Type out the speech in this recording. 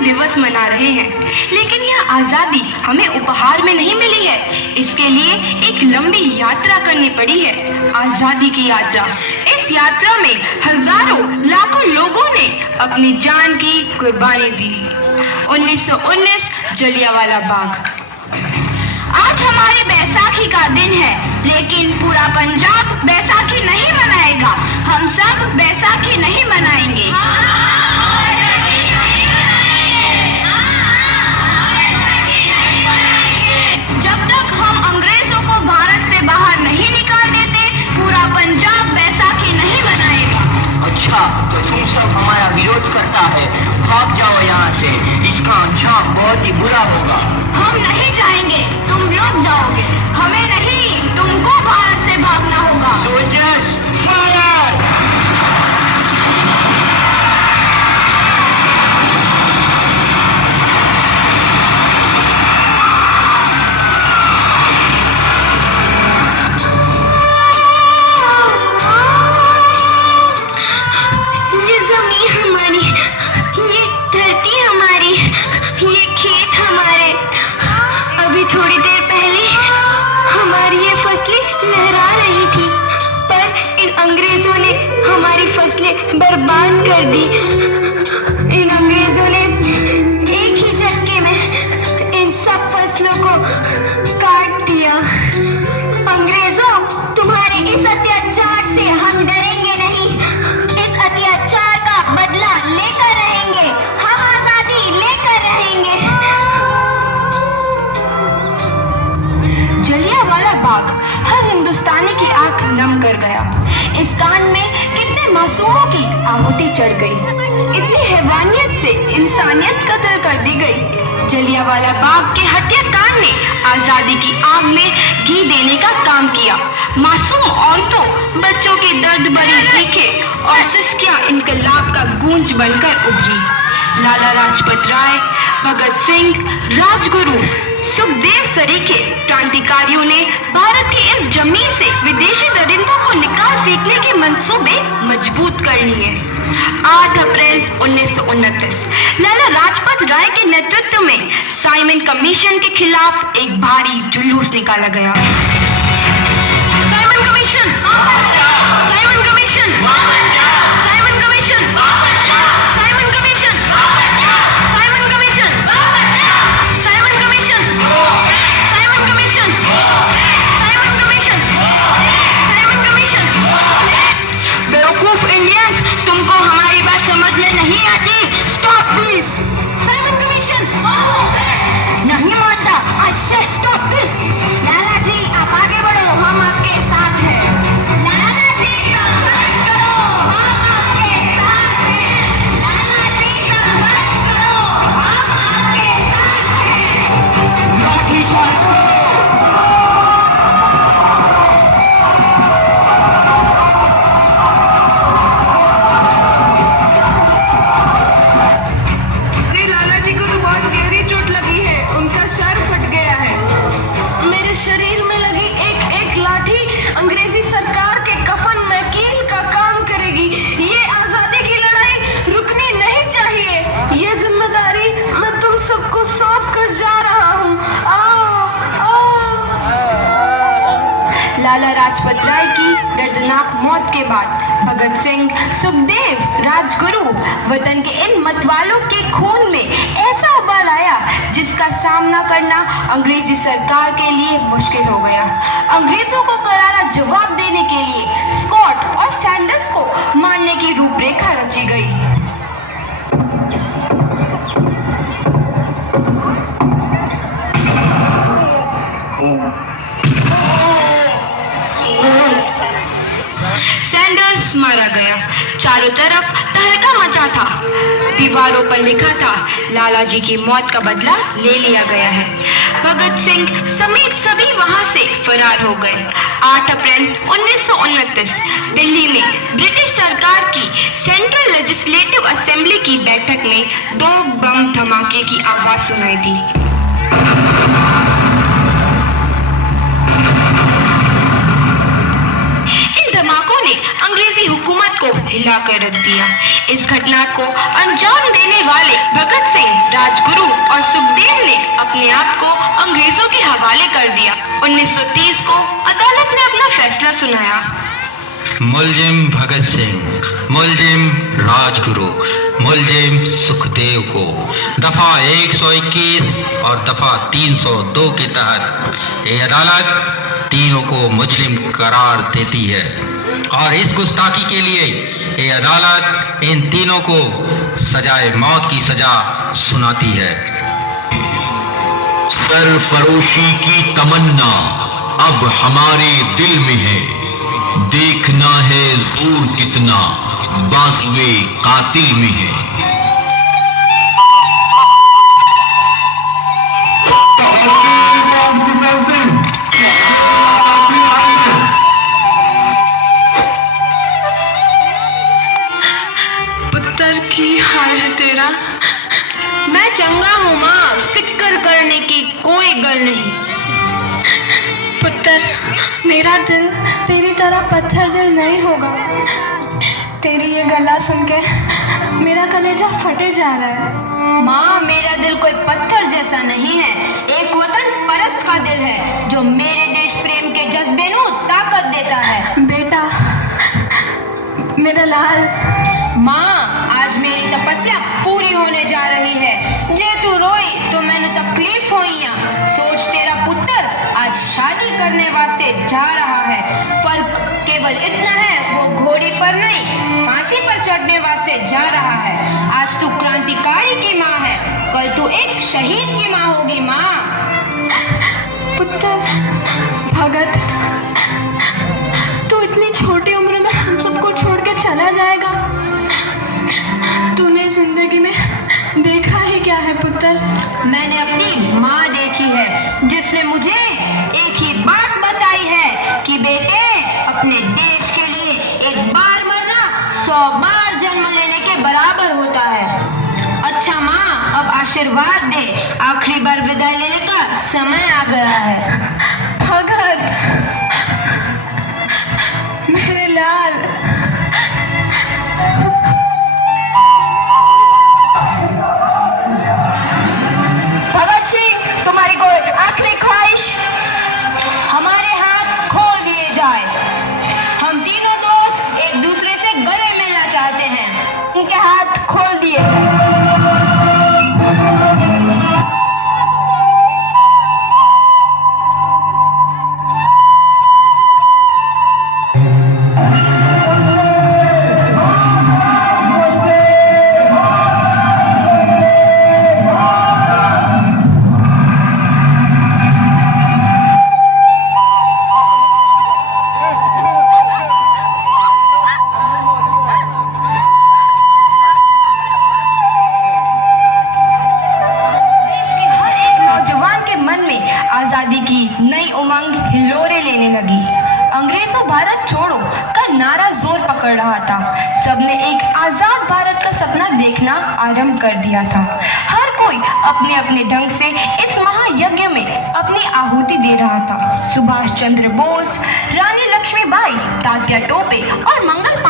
दिवस मना रहे हैं, लेकिन यह आजादी हमें उपहार में नहीं मिली है। इसके लिए एक लंबी यात्रा करनी पड़ी है, आजादी की यात्रा। इस यात्रा में हजारों लाखों लोगों ने अपनी जान की कुर्बानी दी। 1919 जलियांवाला बाग। आज हमारे बैसाखी का दिन है, लेकिन पूरा पंजाब बैसाखी नहीं मनाएगा। हम सब बैसाखी नहीं मनाएंगे। जब तक हम अंग्रेजों को भारत से बाहर नहीं निकाल देते, पूरा पंजाब बैसाखी नहीं मनाएगा। अच्छा, तो तुम सब हमारा विरोध करता है, भाग जाओ यहाँ से। इसका अंजाम बहुत ही बुरा होगा। हम नहीं जाएंगे, तुम लौट जाओगे। हमें नहीं, तुमको भारत से भागना होगा। Soldiers fire! थोड़ी देर पहले हमारी ये फसलें लहरा रही थी, पर इन अंग्रेजों ने हमारी फसलें बर्बाद कर दी। इन अंग्रेजों ने एक ही झटके में इन सब फसलों को काट दिया। अंग्रेजों, तुम्हारे इस अत्याचार से हम डरेंगे नहीं। इस अत्याचार का बदला लेकर रहेंगे। हम आजादी लेकर रहेंगे। जलियांवाला बाग हर हिंदुस्तानी की आंख नम कर गया। इस कांड में कितने मासूमों की आहुति चढ़ गई। इतनी हैवानियत से इंसानियत कत्ल कर दी गई। जलियांवाला बाग के हत्याकांड ने आजादी की आग में घी देने का काम किया। मासूम औरतों, बच्चों की दर्द भरी चीखें और सिसकियां इनकलाब का गूंज बनकर उभरी। लाला लाजपत राय, भगत सिंह, राजगुरु, सुखदेव सरीखे क्रांतिकारियों ने भारत की इस जमीन से विदेशी दरिंदों को निकाल फेंकने के मंसूबे मजबूत कर लिए। 8 अप्रैल 1929 लाला लाजपत राय के नेतृत्व में साइमन कमीशन के खिलाफ एक भारी जुलूस निकाला गया। Simon commission, Simon commission, Simon commission, Simon commission, Simon commission, Simon commission, Simon commission, Simon commission, Simon commission. बेवकूफ इंडियंस, तुमको हमारी बात समझ में नहीं आती। Stop this. साइमन कमीशन नहीं मानता। आई से स्टॉप दिस। लाला जी, आप आगे बढ़ो, हम आपके साथ हैं। लाला जी, संघर्ष करो, हम आपके साथ हैं। लाला जी, संघर्ष करो, हम आपके साथ हैं। लाठी चार्ज करो! अरे लाला जी को तो बहुत गहरी चोट लगी है, उनका सर फट गया है। मेरे शरीर में लगी एक एक लाठी अंग्रेजी सरकार के कफन में कील का काम करेगी। ये आजादी की लड़ाई रुकनी नहीं चाहिए। ये जिम्मेदारी मैं तुम सबको सौंप कर जा रहा हूँ। लाला लाजपत राय की दर्दनाक मौत के बाद भगत सिंह, सुखदेव, राजगुरु, वतन के इन मतवालों के खून में ऐसा उबाल आया जिसका सामना करना अंग्रेजी सरकार के लिए मुश्किल हो गया। अंग्रेजों को करारा जवाब देने के लिए स्कॉट और सैंडर्स को मारने की रूपरेखा रची गई। सैंडर्स मारा गया। चारों तरफ तहलका मचा था। दीवारों पर लिखा था, लाला जी की मौत का बदला ले लिया गया है। भगत सिंह समेत सभी वहां से फरार हो गए। 8 अप्रैल 1929 दिल्ली में ब्रिटिश सरकार की सेंट्रल लेजिस्लेटिव असेंबली की बैठक में 2 बम धमाके की आवाज सुनाई दी। धमाकों ने अंग्रेजी हुकूमत को हिलाकर रख दिया। इस घटना को अंजाम देने वाले भगत सिंह, 1930 को अदालत ने अपना फैसला सुनाया। मुलजिम भगत सिंह, मुलजिम राजगुरु, मुलजिम सुखदेव को दफा 121 और दफा 302 के तहत ये अदालत तीनों को मुजरिम करार देती है और इस गुस्ताखी के लिए ये अदालत इन तीनों को सजाए मौत की सजा सुनाती है। सरफरोशी की तमन्ना अब हमारे दिल में है, देखना है जोर कितना बाजुए कातिल में है। पुत्र की हाल है तेरा। मैं चंगा हूँ माँ, फिक्र करने की कोई गल नहीं। पुत्र, मेरा दिल तेरी तरह पत्थर दिल नहीं होगा। तेरी ये गला सुन के मेरा कलेजा फटे जा रहा है। माँ, मेरा दिल कोई पत्थर जैसा नहीं है, एक वतन परस्त का दिल है जो मेरे देश प्रेम के जज्बे को ताकत देता है। बेटा, मेरा लाल। माँ, आज मेरी तपस्या पूरी होने जा रही है। जे तू रोई तो मैंने तकलीफ होई। सोच, तेरा पुत्र आज शादी करने वास्ते जा रहा है। फर्क केवल इतना है, वो घोड़ी पर नहीं फांसी पर चढ़ने वास्ते जा रहा है। आज तू क्रांतिकारी की माँ है, कल तू एक शहीद की माँ होगी। माँ। पुत्र भगत, तू इतनी छोटी उम्र में हम सबको छोड़ के चला जाएगा। तूने जिंदगी में देखा ही क्या है पुत्र? मैंने अपनी माँ देखी है, जिसने मुझे एक ही बात बताई है कि बेटे, अपने देश के लिए एक बार मरना 100 बार जन्म लेने के बराबर होता है। अच्छा माँ, अब आशीर्वाद दे, आखिरी बार विदाई लेने का समय आ गया है। भगत, मेरे लाल। भगत सिंह, तुम्हारी कोई आखिरी ख्वाहिश? हमारे हाथ खोल दिए जाए। हम तीनों दोस्त एक दूसरे से गले मिलना चाहते हैं। उनके हाथ खोल दिए जाए। आजादी की नई उमंग हिलोरे लेने लगी। अंग्रेजों भारत छोड़ो का नारा जोर पकड़ रहा था। सबने एक आजाद भारत का सपना देखना आरंभ कर दिया था। हर कोई अपने अपने ढंग से इस महायज्ञ में अपनी आहुति दे रहा था। सुभाष चंद्र बोस, रानी लक्ष्मीबाई, तात्या टोपे और मंगल